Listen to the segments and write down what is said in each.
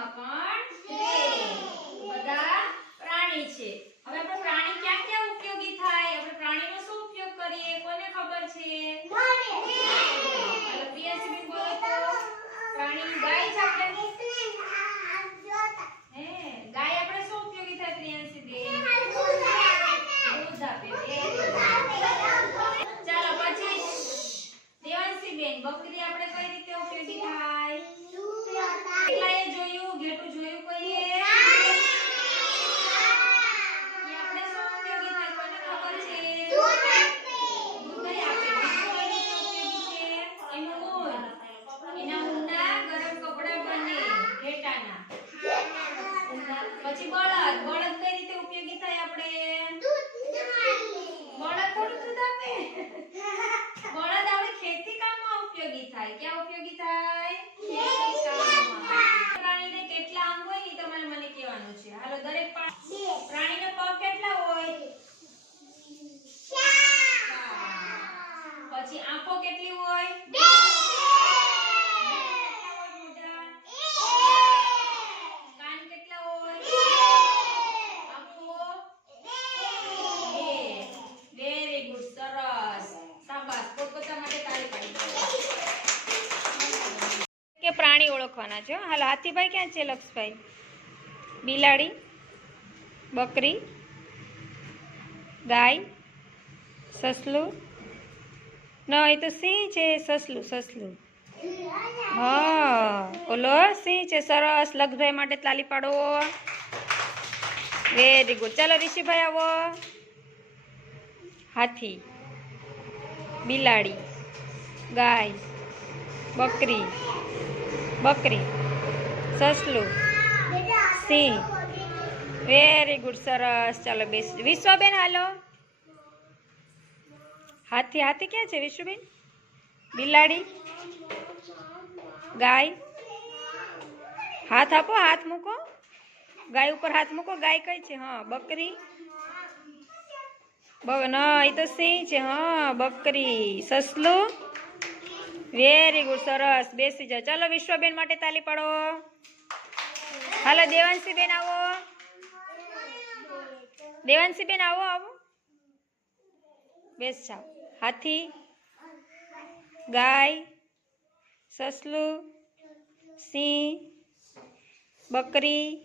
જીવમાં પણ બધા પ્રાણી છે. હવે આપણે પ્રાણી ક્યાં ક્યાં ઉપયોગી થાય? આપણે પ્રાણીનો શું ઉપયોગ કરીએ? કોને ખબર છે? પ્રાણી ગાય છે આપણે. પછી બળદ. બળદ કઈ રીતે ઉપયોગી થાય આપણે? બળદ થોડું દૂધ આપે? બળદ આપણે ખેતી કામમાં ઉપયોગી થાય. ક્યાં ઉપયોગી થાય? ખેતી કામમાં. પ્રાણીને કેટલા અંગ હોય એ તમારે મને કહેવાનું છે. હાલો, દરેક પ્રાણીને પ્રાણી ઓળખવાના છે હાલ, હાથીભાઈ ક્યાં છે, લક્ષભાઈ? બિલાડી, બકરી, ગાય, સસલું? ન, એ તો સિંહ છે, સસલું સસલું. હા ઓલો સિંહ છે, સરસ. લક્ષભાઈ માટે તાલી પાડો. વેરી ગુડ ચાલો, ઋષિભાઈ આવો. હાથી, બિલાડી, ગાય, બકરી. બકરી સસલું સિંહ વેરી ગુડ સરસ ચાલો બેસ વિશ્વાબેન હાલો હાથી હાથી ક્યાં છે વિશ્વબેન બિલાડી ગાય હાથ આપો હાથ મૂકો ગાય ઉપર હાથ મૂકો ગાય કઈ છે હા બકરી બ- ના એ તો સિંહ છે હા બકરી સસલું વેરી ગુડ સરસ. બેસી જાઓ. ચાલો વિશ્વબેન માટે તાલી પાડો. હાલો દેવાંશી બેન આવો. દેવાંશી બેન આવો આવો. બેસ જાઓ. હાથી ગાય સસલું સિંહ બકરી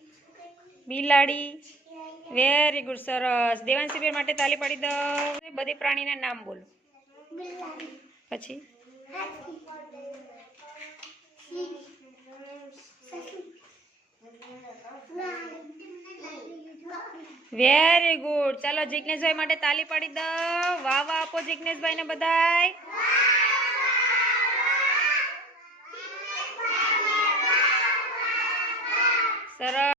બિલાડી. વેરી ગુડ સરસ. દેવાંશીબેન માટે તાલી પાડી દો. બધી પ્રાણીના નામ બોલો. પછી? વેરી ગુડ ચાલો જિજ્ઞેશભાઈ માટે તાલી પાડી દો. વાહ વાહ, આપો જિજ્ઞેશભાઈ ને બધાય. સરસ.